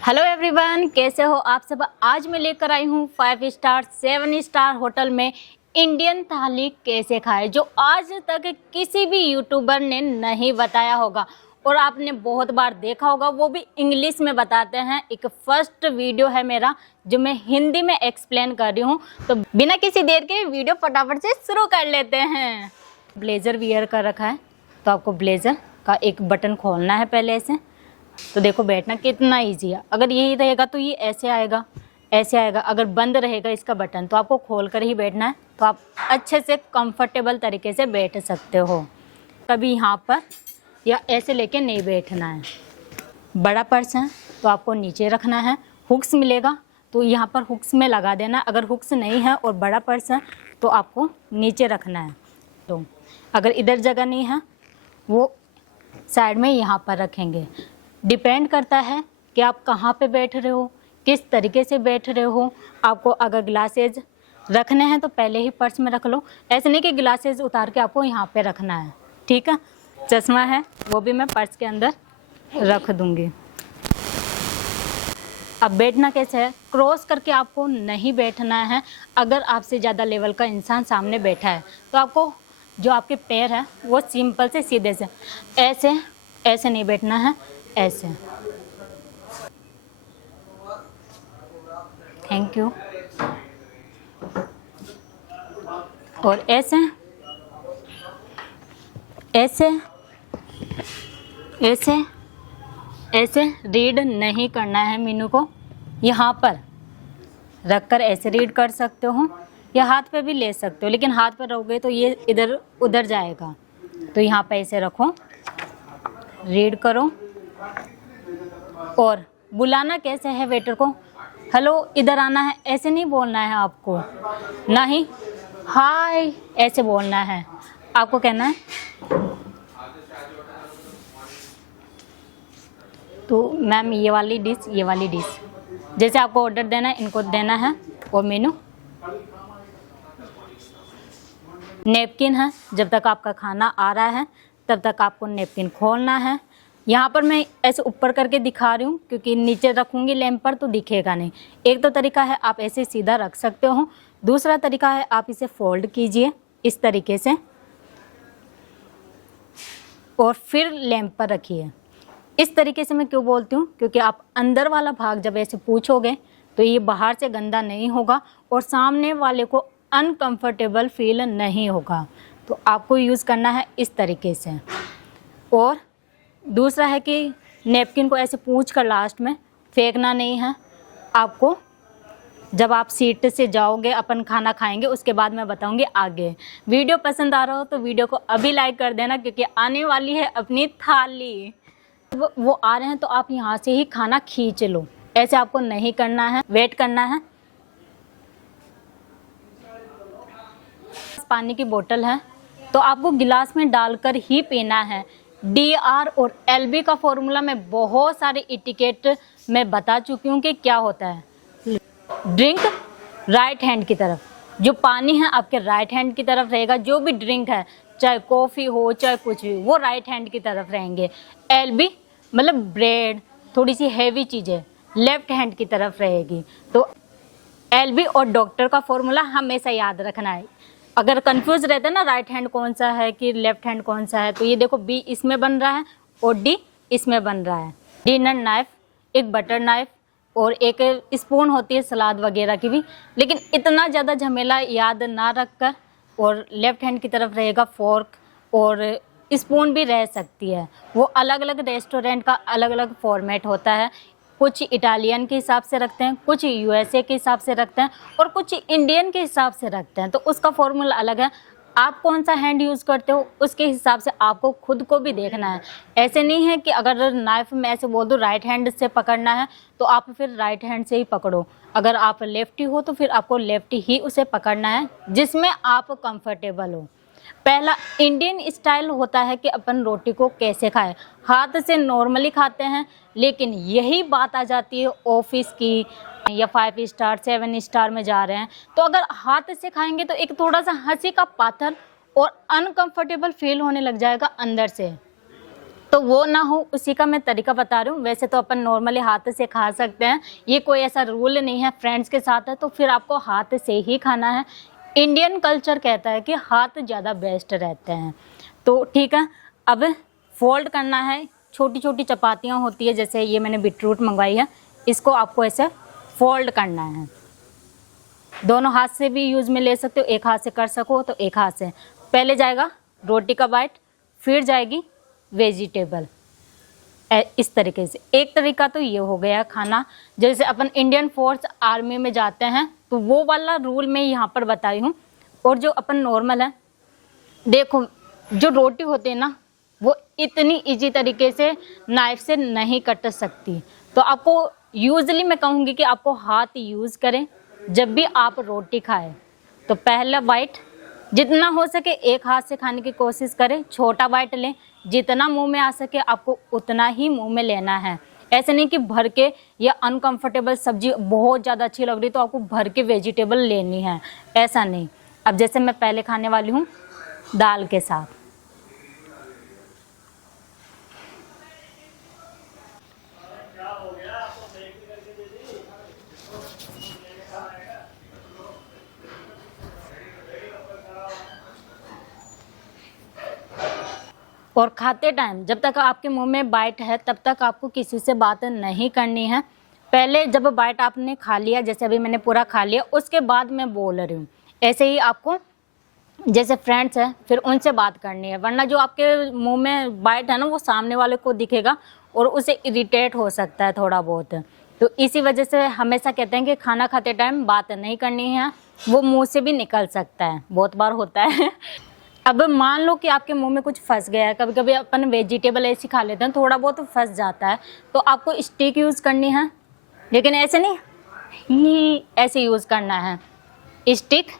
Hello everyone, कैसे हो आप सब। आज मैं लेकर आई हूँ 5 स्टार 7 स्टार होटल में इंडियन थाली कैसे खाए, जो आज तक किसी भी यूट्यूबर ने नहीं बताया होगा और आपने बहुत बार देखा होगा, वो भी इंग्लिश में बताते हैं। एक फर्स्ट वीडियो है मेरा जो मैं हिंदी में एक्सप्लेन कर रही हूँ। तो बिना किसी देर के वीडियो फटाफट से शुरू कर लेते हैं। ब्लेज़र वियर कर रखा है, तो आपको ब्लेज़र का एक बटन खोलना है पहले ऐसे। तो देखो बैठना कितना इजी है। अगर यही रहेगा तो ये ऐसे आएगा, ऐसे आएगा। अगर बंद रहेगा इसका बटन तो आपको खोल कर ही बैठना है, तो आप अच्छे से कंफर्टेबल तरीके से बैठ सकते हो। कभी यहाँ पर या ऐसे लेके नहीं बैठना है। बड़ा पर्स है तो आपको नीचे रखना है। हुक्स मिलेगा तो यहाँ पर हुक्स में लगा देना। अगर हुक्स नहीं है और बड़ा पर्स है तो आपको नीचे रखना है। तो अगर इधर जगह नहीं है वो साइड में यहाँ पर रखेंगे। डिपेंड करता है कि आप कहाँ पे बैठ रहे हो, किस तरीके से बैठ रहे हो। आपको अगर ग्लासेज रखने हैं तो पहले ही पर्स में रख लो। ऐसे नहीं कि ग्लासेज उतार के आपको यहाँ पे रखना है, ठीक है। चश्मा है वो भी मैं पर्स के अंदर रख दूँगी। अब बैठना कैसे है, क्रॉस करके आपको नहीं बैठना है। अगर आपसे ज़्यादा लेवल का इंसान सामने बैठा है तो आपको जो आपके पैर है वो सिंपल से सीधे से ऐसे ऐसे नहीं बैठना है, ऐसे। Thank you. और ऐसे ऐसे ऐसे ऐसे रीड नहीं करना है। मीनू को यहाँ पर रखकर ऐसे रीड कर सकते हो या हाथ पे भी ले सकते हो, लेकिन हाथ पर रहोगे तो ये इधर उधर जाएगा। तो यहाँ पे ऐसे रखो, रीड करो। और बुलाना कैसे है वेटर को, हेलो इधर आना है, ऐसे नहीं बोलना है आपको, ना ही हाय ऐसे बोलना है। आपको कहना है तो मैम ये वाली डिश, ये वाली डिश। जैसे आपको ऑर्डर देना है इनको देना है। और मेनू नेपकिन है, जब तक आपका खाना आ रहा है तब तक आपको नेपकिन खोलना है। यहाँ पर मैं ऐसे ऊपर करके दिखा रही हूँ क्योंकि नीचे रखूँगी लैंप पर तो दिखेगा नहीं। एक तो तरीका है आप ऐसे सीधा रख सकते हो, दूसरा तरीका है आप इसे फोल्ड कीजिए इस तरीके से और फिर लैंप पर रखिए। इस तरीके से मैं क्यों बोलती हूँ, क्योंकि आप अंदर वाला भाग जब ऐसे पूछोगे तो ये बाहर से गंदा नहीं होगा और सामने वाले को अनकंफर्टेबल फील नहीं होगा। तो आपको यूज़ करना है इस तरीके से। और दूसरा है कि नैपकिन को ऐसे पूंछ कर लास्ट में फेंकना नहीं है आपको। जब आप सीट से जाओगे अपन खाना खाएंगे उसके बाद मैं बताऊंगी आगे। वीडियो पसंद आ रहा हो तो वीडियो को अभी लाइक कर देना, क्योंकि आने वाली है अपनी थाली। वो आ रहे हैं तो आप यहाँ से ही खाना खींच लो, ऐसे आपको नहीं करना है, वेट करना है। पानी की बोतल है तो आपको गिलास में डालकर ही पीना है। DR और LB का फॉर्मूला मैं बहुत सारे इटिकेट में बता चुकी हूँ कि क्या होता है। ड्रिंक राइट हैंड की तरफ, जो पानी है आपके राइट हैंड की तरफ रहेगा। जो भी ड्रिंक है चाहे कॉफ़ी हो चाहे कुछ भी, वो राइट हैंड की तरफ रहेंगे। LB मतलब ब्रेड, थोड़ी सी हैवी चीज़ें लेफ्ट हैंड की तरफ रहेगी। तो LB और डॉक्टर का फॉर्मूला हमेशा याद रखना है। अगर कंफ्यूज रहता है ना राइट हैंड कौन सा है कि लेफ्ट हैंड कौन सा है, तो ये देखो B इसमें बन रहा है और D इसमें बन रहा है। डिनर नाइफ, एक बटर नाइफ और एक स्पून होती है सलाद वगैरह की भी। लेकिन इतना ज़्यादा झमेला याद ना रखकर, और लेफ्ट हैंड की तरफ रहेगा फोर्क और स्पून भी रह सकती है। वो अलग अलग रेस्टोरेंट का अलग अलग फॉर्मेट होता है। कुछ इटालियन के हिसाब से रखते हैं, कुछ USA के हिसाब से रखते हैं और कुछ इंडियन के हिसाब से रखते हैं। तो उसका फॉर्मूला अलग है। आप कौन सा हैंड यूज़ करते हो उसके हिसाब से आपको खुद को भी देखना है। ऐसे नहीं है कि अगर नाइफ में ऐसे बोल दो राइट हैंड से पकड़ना है तो आप फिर राइट हैंड से ही पकड़ो। अगर आप लेफ्टी हो तो फिर आपको लेफ्टी ही उसे पकड़ना है जिसमें आप कंफर्टेबल हो। पहला इंडियन स्टाइल होता है कि अपन रोटी को कैसे खाएं, हाथ से नॉर्मली खाते हैं। लेकिन यही बात आ जाती है ऑफिस की या 5 स्टार 7 स्टार में जा रहे हैं, तो अगर हाथ से खाएंगे तो एक थोड़ा सा हंसी का पाथर और अनकंफर्टेबल फील होने लग जाएगा अंदर से। तो वो ना हो उसी का मैं तरीका बता रही हूँ। वैसे तो अपन नॉर्मली हाथ से खा सकते हैं, ये कोई ऐसा रूल नहीं है। फ्रेंड्स के साथ है तो फिर आपको हाथ से ही खाना है। इंडियन कल्चर कहता है कि हाथ ज़्यादा बेस्ट रहते हैं। तो ठीक है, अब फोल्ड करना है। छोटी छोटी चपातियाँ होती है, जैसे ये मैंने बीटरूट मंगवाई है, इसको आपको ऐसे फोल्ड करना है। दोनों हाथ से भी यूज़ में ले सकते हो, एक हाथ से कर सको तो एक हाथ से। पहले जाएगा रोटी का बाइट, फिर जाएगी वेजिटेबल, इस तरीके से। एक तरीका तो ये हो गया खाना। जैसे अपन इंडियन फोर्स आर्मी में जाते हैं तो वो वाला रूल मैं यहाँ पर बताई हूँ। और जो अपन नॉर्मल है, देखो जो रोटी होती है ना, वो इतनी इजी तरीके से नाइफ से नहीं कट सकती। तो आपको यूजली मैं कहूँगी कि आपको हाथ यूज़ करें जब भी आप रोटी खाएं। तो पहला बाइट जितना हो सके एक हाथ से खाने की कोशिश करें, छोटा बाइट लें, जितना मुंह में आ सके आपको उतना ही मुंह में लेना है। ऐसे नहीं कि भर के या अनकंफर्टेबल सब्जी बहुत ज़्यादा अच्छी लग रही तो आपको भर के वेजिटेबल लेनी है, ऐसा नहीं। अब जैसे मैं पहले खाने वाली हूँ दाल के साथ। और खाते टाइम जब तक आपके मुंह में बाइट है तब तक आपको किसी से बात नहीं करनी है। पहले जब बाइट आपने खा लिया, जैसे अभी मैंने पूरा खा लिया, उसके बाद मैं बोल रही हूँ। ऐसे ही आपको जैसे फ्रेंड्स है फिर उनसे बात करनी है, वरना जो आपके मुंह में बाइट है ना वो सामने वाले को दिखेगा और उसे इरिटेट हो सकता है थोड़ा बहुत। तो इसी वजह से हमेशा कहते हैं कि खाना खाते टाइम बात नहीं करनी है, वो मुंह से भी निकल सकता है, बहुत बार होता है। अब मान लो कि आपके मुंह में कुछ फंस गया है, कभी कभी अपन वेजिटेबल ऐसी खा लेते हैं, थोड़ा बहुत फंस जाता है, तो आपको स्टिक यूज़ करनी है, लेकिन ऐसे नहीं ही ऐसे यूज़ करना है। स्टिक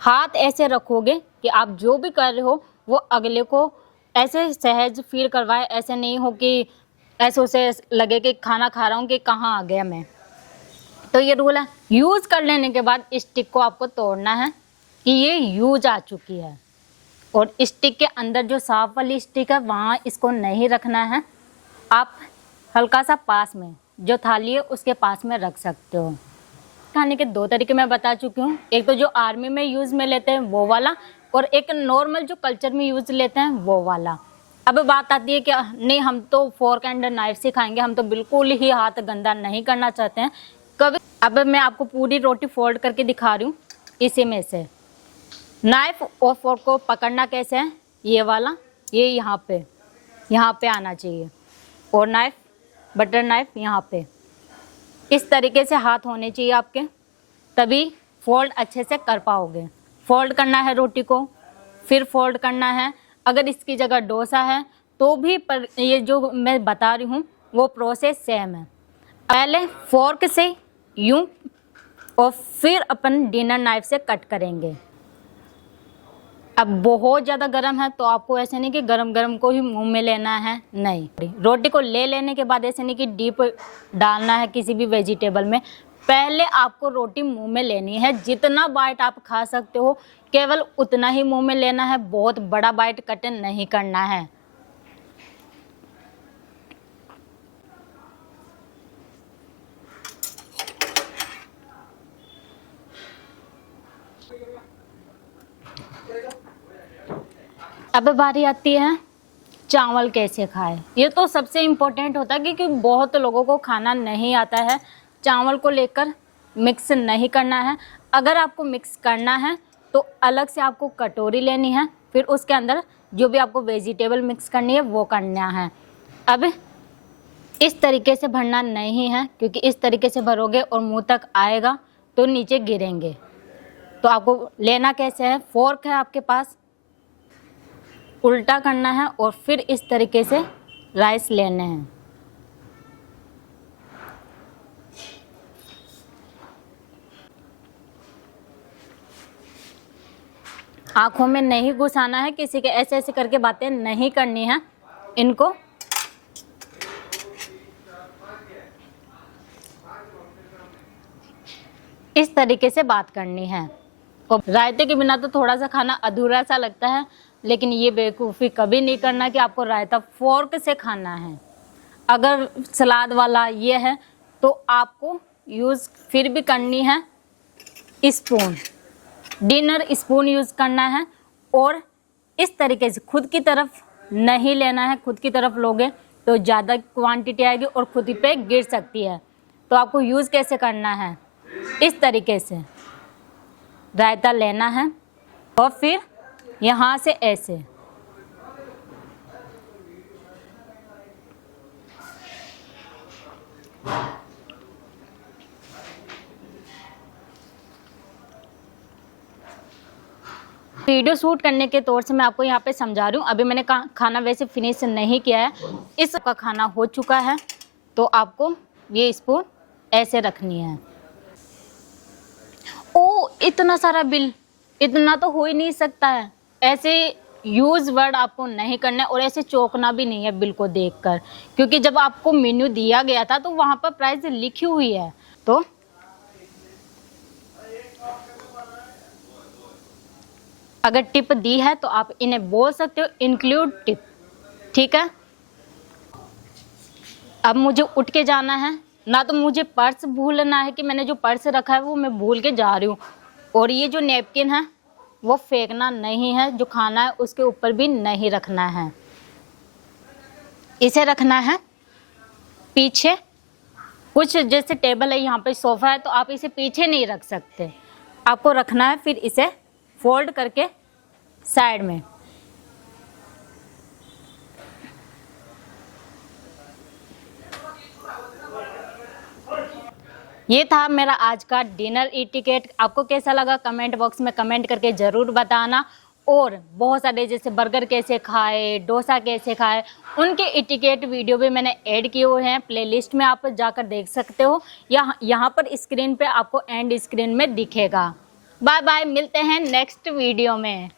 हाथ ऐसे रखोगे कि आप जो भी कर रहे हो वो अगले को ऐसे सहज फील करवाए। ऐसे नहीं हो कि ऐसे उसे लगे कि खाना खा रहा हूँ कि कहाँ आ गया मैं। तो ये रूल है। यूज़ कर लेने के बाद स्टिक को आपको तोड़ना है कि ये यूज आ चुकी है, और स्टिक के अंदर जो साफ वाली स्टिक है वहाँ इसको नहीं रखना है। आप हल्का सा पास में जो थाली है उसके पास में रख सकते हो। खाने के दो तरीके मैं बता चुकी हूँ, एक तो जो आर्मी में यूज़ में लेते हैं वो वाला, और एक नॉर्मल जो कल्चर में यूज़ लेते हैं वो वाला। अब बात आती है कि नहीं हम तो फोर्क एंड नाइफ से खाएंगे, हम तो बिल्कुल ही हाथ गंदा नहीं करना चाहते हैं कभी। अब मैं आपको पूरी रोटी फोल्ड करके दिखा रही हूँ। इसी में से नाइफ और फोर्क को पकड़ना कैसे है, ये वाला, ये यहाँ पे आना चाहिए, और नाइफ बटर नाइफ यहाँ पे इस तरीके से हाथ होने चाहिए आपके, तभी फोल्ड अच्छे से कर पाओगे। फोल्ड करना है रोटी को, फिर फोल्ड करना है। अगर इसकी जगह डोसा है तो भी पर ये जो मैं बता रही हूँ वो प्रोसेस सेम है। पहले फोर्क से यूं और फिर अपन डिनर नाइफ से कट करेंगे। अब बहुत ज़्यादा गर्म है तो आपको ऐसे नहीं कि गरम गरम को ही मुंह में लेना है, नहीं। रोटी को ले लेने के बाद ऐसे नहीं कि डीप डालना है किसी भी वेजिटेबल में। पहले आपको रोटी मुंह में लेनी है, जितना बाइट आप खा सकते हो केवल उतना ही मुंह में लेना है, बहुत बड़ा बाइट कट नहीं करना है। अब बारी आती है चावल कैसे खाएं। ये तो सबसे इम्पोर्टेंट होता है क्योंकि बहुत लोगों को खाना नहीं आता है। चावल को लेकर मिक्स नहीं करना है। अगर आपको मिक्स करना है तो अलग से आपको कटोरी लेनी है, फिर उसके अंदर जो भी आपको वेजिटेबल मिक्स करनी है वो करना है। अब इस तरीके से भरना नहीं है, क्योंकि इस तरीके से भरोगे और मुंह तक आएगा तो नीचे गिरेंगे। तो आपको लेना कैसे है, फोर्क है आपके पास, उल्टा करना है और फिर इस तरीके से राइस लेने हैं। आंखों में नहीं घुसाना है, किसी के ऐसे ऐसे करके बातें नहीं करनी है। इनको इस तरीके से बात करनी है और रायते के बिना तो थोड़ा सा खाना अधूरा सा लगता है, लेकिन ये बेवकूफ़ी कभी नहीं करना कि आपको रायता फोर्क से खाना है। अगर सलाद वाला ये है तो आपको यूज़ फिर भी करनी है स्पून, डिनर स्पून यूज़ करना है। और इस तरीके से खुद की तरफ नहीं लेना है, खुद की तरफ लोगे तो ज़्यादा क्वांटिटी आएगी और खुद ही पे गिर सकती है। तो आपको यूज़ कैसे करना है, इस तरीके से रायता लेना है और फिर यहाँ से ऐसे वीडियो शूट करने के तौर से मैं आपको यहाँ पे समझा रही हूँ। अभी मैंने खाना वैसे फिनिश नहीं किया है, इसका खाना हो चुका है। तो आपको ये स्पून ऐसे रखनी है। ओ इतना सारा बिल, इतना तो हो ही नहीं सकता है। ऐसे यूज़ वर्ड आपको नहीं करना है और ऐसे चौंकना भी नहीं है बिल को देखकर, क्योंकि जब आपको मेन्यू दिया गया था तो वहाँ पर प्राइस लिखी हुई है। तो अगर टिप दी है तो आप इन्हें बोल सकते हो इंक्लूड टिप, ठीक है। अब मुझे उठ के जाना है, ना तो मुझे पर्स भूलना है कि मैंने जो पर्स रखा है वो मैं भूल के जा रही हूँ। और ये जो नैपकिन है वो फेंकना नहीं है, जो खाना है उसके ऊपर भी नहीं रखना है, इसे रखना है पीछे। कुछ जैसे टेबल है, यहाँ पे सोफ़ा है, तो आप इसे पीछे नहीं रख सकते, आपको रखना है फिर इसे फोल्ड करके साइड में। ये था मेरा आज का डिनर इटिकेट। आपको कैसा लगा कमेंट बॉक्स में कमेंट करके ज़रूर बताना। और बहुत सारे जैसे बर्गर कैसे खाए, डोसा कैसे खाए, उनके इटिकेट वीडियो भी मैंने ऐड किए हुए हैं प्लेलिस्ट में, आप जाकर देख सकते हो। यहाँ पर स्क्रीन पे आपको एंड स्क्रीन में दिखेगा। बाय बाय, मिलते हैं नेक्स्ट वीडियो में।